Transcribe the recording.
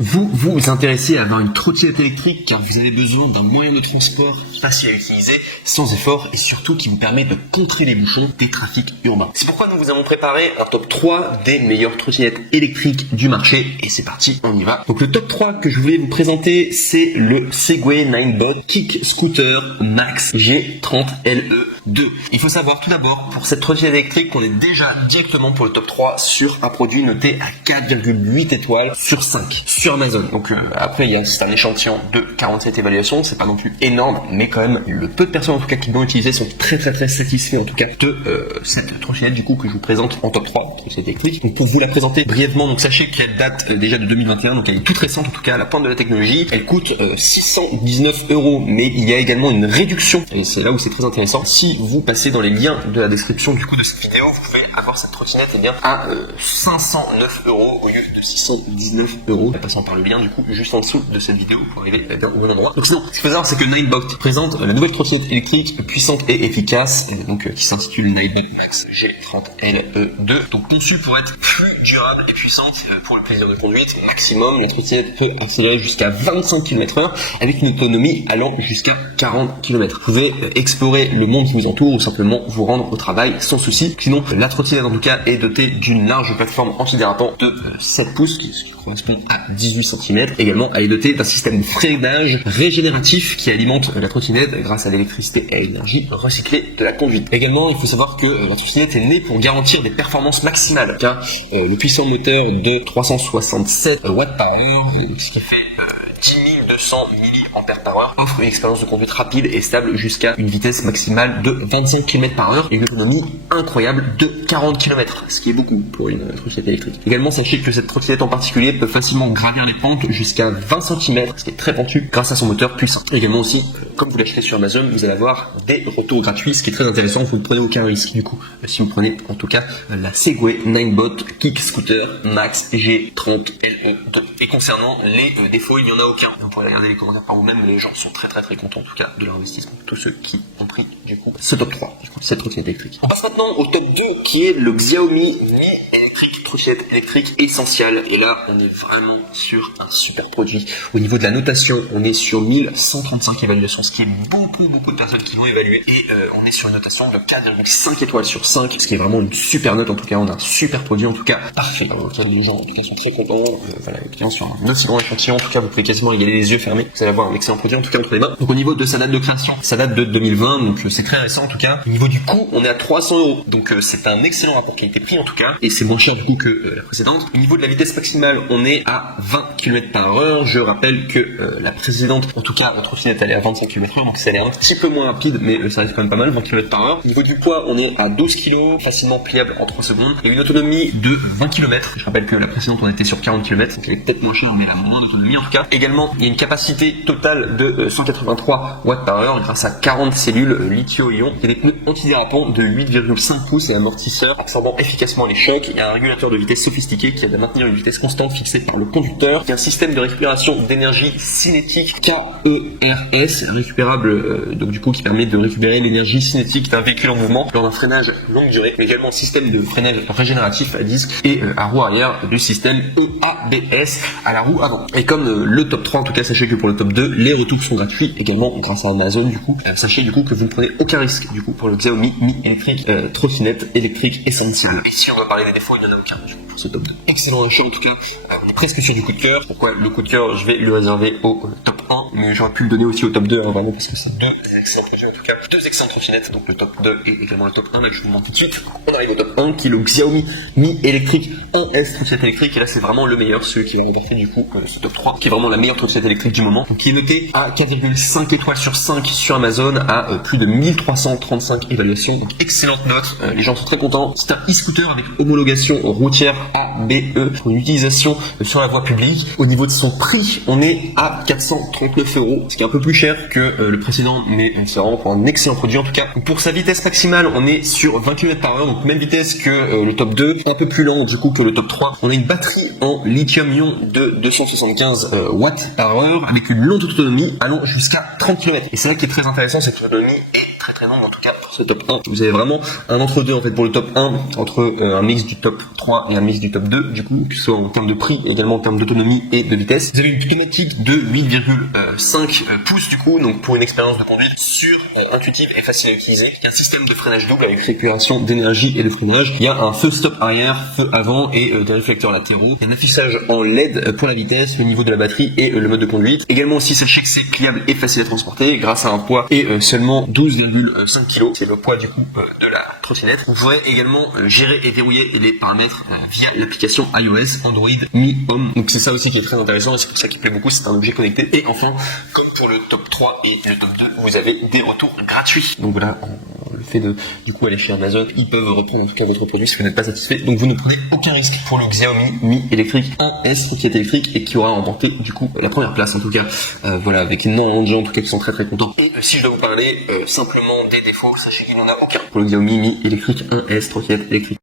Vous vous intéressez à avoir une trottinette électrique car vous avez besoin d'un moyen de transport facile à utiliser, sans effort et surtout qui vous permet de contrer les bouchons des trafics urbains. C'est pourquoi nous vous avons préparé un top 3 des meilleures trottinettes électriques du marché et c'est parti, on y va. Donc le top 3 que je voulais vous présenter, c'est le Segway Ninebot Kick Scooter Max G30LE2. Il faut savoir tout d'abord pour cette trottinette électrique qu'on est déjà directement pour le top 3 sur un produit noté à 4,8 étoiles sur 5 sur Amazon. Donc après c'est un échantillon de 47 évaluations, c'est pas non plus énorme, mais quand même le peu de personnes en tout cas qui l'ont utilisé sont très satisfaits en tout cas de cette trottinette du coup que je vous présente en top 3 trottinette électrique. Donc pour vous la présenter brièvement, donc sachez qu'elle date déjà de 2021, donc elle est toute récente en tout cas à la pointe de la technologie. Elle coûte 619 €, mais il y a également une réduction et c'est là où c'est très intéressant. Si vous passez dans les liens de la description du coup de cette vidéo, vous pouvez avoir cette trottinette et bien à 509 € au lieu de 619 €, passant par le lien du coup juste en dessous de cette vidéo pour arriver bien au bon endroit. Donc sinon, ce qu'il faut savoir, c'est que Ninebot présente la nouvelle trottinette électrique puissante et efficace, donc qui s'intitule Ninebot Max G30LE2, donc conçue pour être plus durable et puissante pour le plaisir de conduite maximum. La trottinette peut accélérer jusqu'à 25 km/h avec une autonomie allant jusqu'à 40 km. Vous pouvez explorer le monde qui vous entoure ou simplement vous rendre au travail sans souci. Sinon, la trottinette en tout cas est dotée d'une large plateforme antidérapant de 7 pouces, ce qui correspond à 18 cm. Également, elle est dotée d'un système de freinage régénératif qui alimente la trottinette grâce à l'électricité et à l'énergie recyclée de la conduite. Également, il faut savoir que la trottinette est née pour garantir des performances maximales, car le puissant moteur de 367 watts par heure, ce qui fait 10 200 mAh, offre une expérience de conduite rapide et stable jusqu'à une vitesse maximale de 25 km/h et une autonomie incroyable de 40 km, ce qui est beaucoup pour une trottinette électrique. Également, sachez que cette trottinette en particulier peut facilement gravir les pentes jusqu'à 20 cm, ce qui est très pentu grâce à son moteur puissant. Également aussi, comme vous l'achetez sur Amazon, vous allez avoir des retours gratuits, ce qui est très intéressant, vous ne prenez aucun risque du coup. Si vous prenez en tout cas la Segway Ninebot Kick Scooter Max G30LE2. Et concernant les défauts, il n'y en a aucun. Vous pourrez regarder les commentaires par vous-même, les gens sont très contents en tout cas de leur investissement. Tous ceux qui ont pris du coup ce top 3, du coup, cette trottinette électrique. On passe maintenant au top 2 qui est le Xiaomi Mi électrique, trottinette électrique essentielle. Et là, on est vraiment sur un super produit. Au niveau de la notation, on est sur 1135 évaluations, ce qui est beaucoup de personnes qui l'ont évalué. Et on est sur une notation de 4,5 étoiles sur 5, ce qui est vraiment une super note. En tout cas, on a un super produit, en tout cas parfait, auquel les gens en tout cas sont très contents. Voilà, client sur un aussi grand échantillon, en tout cas, vous pouvez quasiment y aller les yeux fermés. Vous allez avoir un excellent produit, en tout cas entre les mains. Donc au niveau de sa date de création, ça date de 2020, donc c'est très récent en tout cas. Au niveau du coût, on est à 300 €, donc c'est un excellent rapport qualité-prix en tout cas, et c'est moins cher du coup que la précédente. Au niveau de la vitesse maximale, on est à 20 km/h. Je rappelle que la précédente, en tout cas la trottinette, elle est à 25 km/h, donc ça allait un petit peu moins rapide, mais ça reste quand même pas mal, 20 km/h. Au niveau du poids, on est à 12 kg, facilement pliable en 3 secondes, et une autonomie de 20 km. Je rappelle que la précédente, on était sur 40 km, donc elle est peut-être moins chère, mais elle a moins d'autonomie en tout cas. Également, il y a une capacité totale de 183 watts par heure grâce à 40 cellules lithium-ion. Il y a des pneus antidérapants de 8,5 pouces et amortisseurs absorbant efficacement les chocs. Il y a un régulateur de vitesse sophistiqué qui aide à maintenir une vitesse constante fixée par le conducteur. Il y a un système de récupération d'énergie cinétique KERS récupérable, donc du coup qui permet de récupérer l'énergie cinétique d'un véhicule en mouvement lors d'un freinage longue durée. Mais également un système de freinage régénératif à disque et à roue arrière du système EABS à la roue avant. Et comme le top 3 en tout cas, sachez que pour le top 2, les retours sont gratuits également grâce à Amazon du coup. Sachez du coup que vous ne prenez aucun risque du coup pour le Xiaomi Mi électrique trottinette électrique essentielle. Et si on doit parler des défauts, il n'y en a aucun du coup pour ce top 2. Excellent achat en tout cas, on est presque sur du coup de cœur. Pourquoi le coup de cœur, je vais le réserver au top 1, mais j'aurais pu le donner aussi au top 2 vraiment parce que c'est deux excellents projets en tout cas, deux excellentes trottinettes, donc le top 2 et également le top 1, là je vous montre tout de suite. On arrive au top 1 qui est le Xiaomi Mi électrique 1S trottinette électrique, et là c'est vraiment le meilleur, celui qui va remporter du coup ce top 3, qui est vraiment la meilleure trottinette électrique du moment, donc qui est noté à 4,5 étoiles sur 5 sur Amazon, à plus de 1335 évaluations, donc excellente note, les gens sont très contents. C'est un e-scooter avec homologation routière ABE pour une utilisation sur la voie publique. Au niveau de son prix, on est à 439 €, ce qui est un peu plus cher que le précédent, mais c'est vraiment pour un excellent produit en tout cas. Pour sa vitesse maximale, on est sur 20 km/h, donc même vitesse que le top 2, un peu plus lent du coup que le top 3. On a une batterie en lithium-ion de 275 watts par heure avec une longue autonomie allant jusqu'à 30 km. Et c'est là qui est très intéressant, c'est que l'autonomie est très très long, mais en tout cas pour ce top 1, vous avez vraiment un entre-deux en fait pour le top 1, entre un mix du top 3 et un mix du top 2, du coup, que ce soit en termes de prix, et également en termes d'autonomie et de vitesse. Vous avez une pneumatique de 8,5 pouces du coup, donc pour une expérience de conduite sûre, intuitive et facile à utiliser. Il y a un système de freinage double avec récupération d'énergie et de freinage. Il y a un feu stop arrière, feu avant et des réflecteurs latéraux. Il y a un affichage en LED pour la vitesse, le niveau de la batterie et le mode de conduite. Également aussi, sachez que c'est pliable et facile à transporter grâce à un poids et seulement 12,5 kg. C'est le poids du coup de la trottinette. Vous pourrez également gérer et verrouiller les paramètres via l'application iOS, Android, Mi Home. Donc c'est ça aussi qui est très intéressant et c'est pour ça qui plaît beaucoup, c'est un objet connecté. Et enfin, comme pour le top 3 et le top 2, vous avez des retours gratuits. Donc voilà, le fait de du coup aller chez Amazon, ils peuvent reprendre en tout cas votre produit si vous n'êtes pas satisfait. Donc vous ne prenez aucun risque pour le Xiaomi Mi électrique 1S qui est électrique et qui aura remporté du coup la première place en tout cas. Voilà, avec énormément de gens en tout cas qui sont très contents. Et si je dois vous parler simplement des défauts, sachez qu'il n'y en a aucun pour le Xiaomi Mi électrique 1S trottinette électrique.